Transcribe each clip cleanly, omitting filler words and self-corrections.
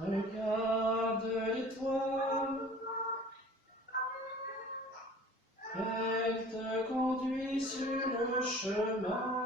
Regarde l'étoile, elle te conduit sur le chemin.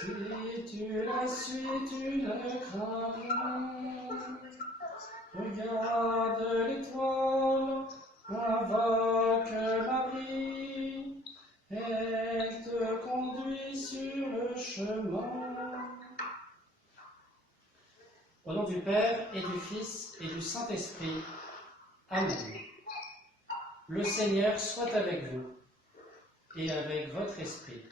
Si tu la suis, tu ne crains rien. Regarde l'étoile, invoque Marie, elle te conduit sur le chemin. Au nom du Père et du Fils et du Saint-Esprit. Amen. Le Seigneur soit avec vous et avec votre esprit.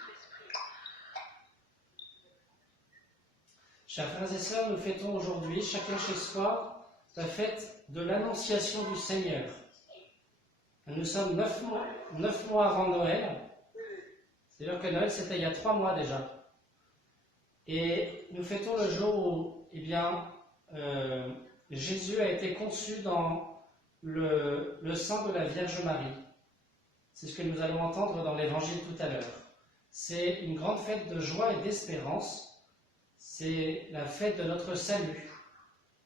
Chers frères et sœurs, nous fêtons aujourd'hui, chacun chez soi, la fête de l'Annonciation du Seigneur. Nous sommes 9 mois avant Noël, c'est-à-dire que Noël c'était il y a 3 mois déjà. Et nous fêtons le jour où Jésus a été conçu dans le sein de la Vierge Marie. C'est ce que nous allons entendre dans l'Évangile tout à l'heure. C'est une grande fête de joie et d'espérance. C'est la fête de notre salut.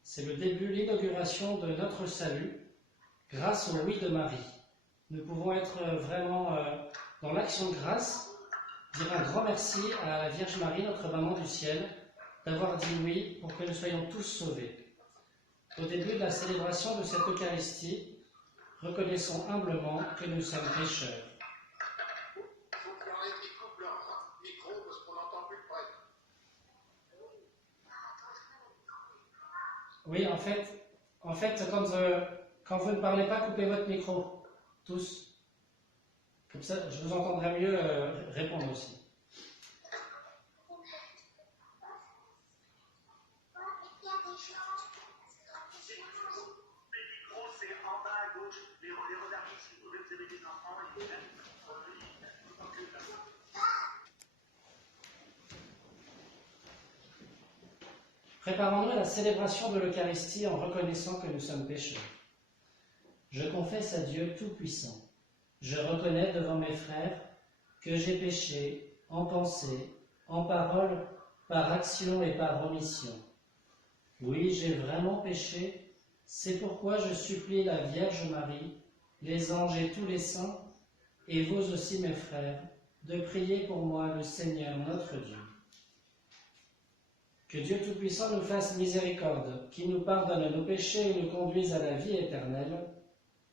C'est le début, l'inauguration de notre salut grâce au oui de Marie. Nous pouvons être vraiment dans l'action de grâce, dire un grand merci à la Vierge Marie, notre maman du ciel, d'avoir dit oui pour que nous soyons tous sauvés. Au début de la célébration de cette Eucharistie, reconnaissons humblement que nous sommes pécheurs. Oui, en fait quand vous ne parlez pas, coupez votre micro, tous. Comme ça, je vous entendrai mieux répondre aussi. Préparons-nous à la célébration de l'Eucharistie en reconnaissant que nous sommes pécheurs. Je confesse à Dieu Tout-Puissant. Je reconnais devant mes frères que j'ai péché en pensée, en parole, par action et par omission. Oui, j'ai vraiment péché, c'est pourquoi je supplie la Vierge Marie, les anges et tous les saints, et vous aussi mes frères, de prier pour moi le Seigneur notre Dieu. Que Dieu Tout-Puissant nous fasse miséricorde, qu'il nous pardonne nos péchés et nous conduise à la vie éternelle.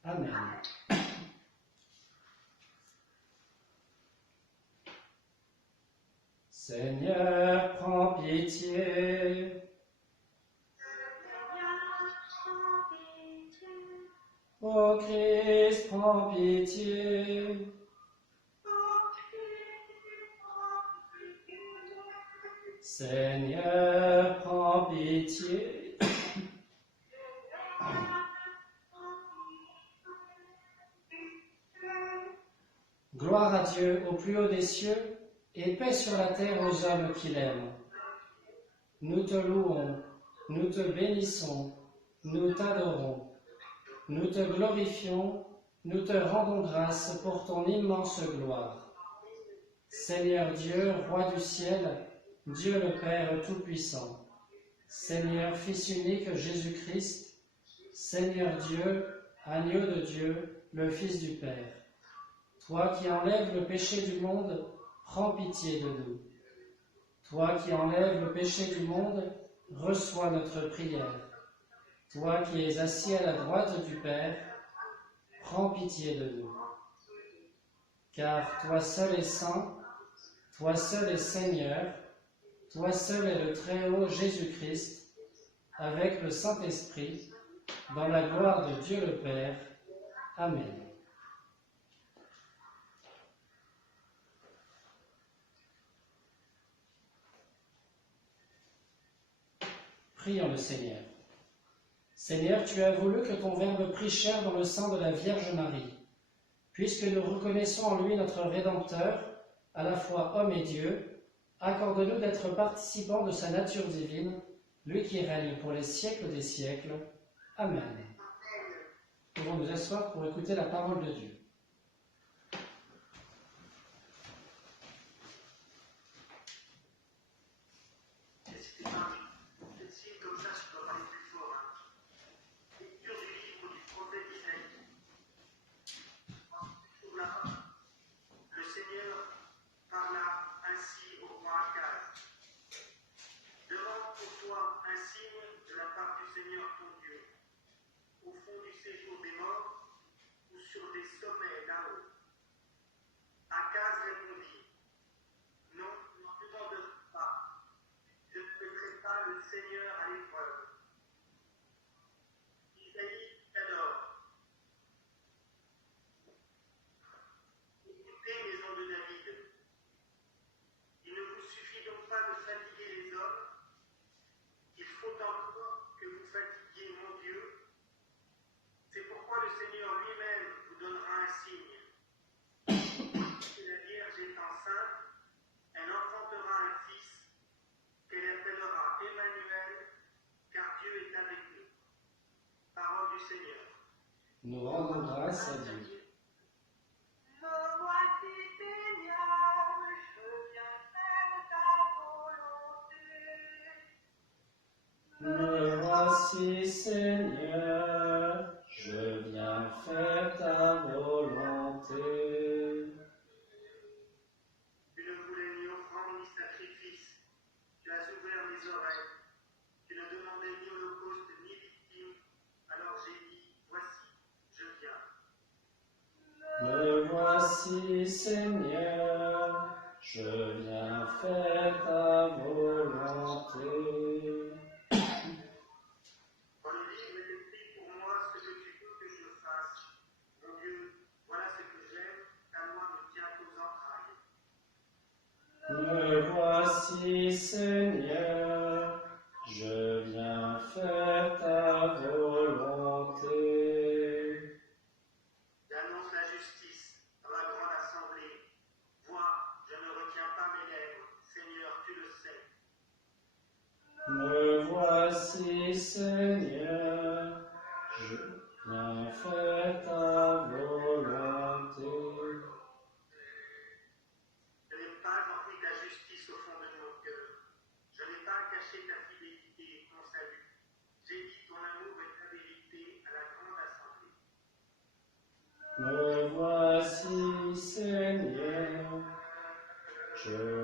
Amen. Seigneur, prends pitié. Ô Christ, prends pitié. Seigneur, prends pitié. Gloire à Dieu au plus haut des cieux et paix sur la terre aux hommes qu'il aime. Nous te louons, nous te bénissons, nous t'adorons, nous te glorifions, nous te rendons grâce pour ton immense gloire. Seigneur Dieu, Roi du ciel, Dieu le Père Tout-Puissant, Seigneur Fils unique Jésus-Christ, Seigneur Dieu, Agneau de Dieu, le Fils du Père, toi qui enlèves le péché du monde, prends pitié de nous. Toi qui enlèves le péché du monde, reçois notre prière. Toi qui es assis à la droite du Père, prends pitié de nous. Car toi seul est saint, toi seul est Seigneur, toi seul est le Très-Haut Jésus-Christ, avec le Saint-Esprit, dans la gloire de Dieu le Père. Amen. Prions le Seigneur. Seigneur, tu as voulu que ton Verbe prit chair dans le sein de la Vierge Marie. Puisque nous reconnaissons en lui notre Rédempteur, à la fois homme et Dieu, accorde-nous d'être participants de sa nature divine, lui qui règne pour les siècles des siècles. Amen. Nous pouvons nous asseoir pour écouter la parole de Dieu. Nous rendons grâce à Dieu. Me voici, Seigneur, je viens faire ta volonté. Tu ne voulais ni offrande ni sacrifice. Tu as ouvert mes oreilles. Tu ne demandais ni holocauste ni victime. Alors j'ai dit, voici, je viens. Me voici, Seigneur, je viens faire ta volonté. Dans le livre est écrit pour moi ce que tu veux que je fasse. Mon Dieu, voilà ce que j'aime, ta loi me tient aux entrailles. Me voici, Seigneur, je viens faire ta volonté. J'annonce la justice dans la grande assemblée. Vois, je ne retiens pas mes lèvres. Seigneur, tu le sais. Me voici, Seigneur, je viens faire ta volonté. Je n'ai pas envie ta justice au fond de mon cœur. Je n'ai pas caché ta fidélité et ton salut. J'ai dit ton amour et ta vérité à la grande assemblée. Me voici, Seigneur, je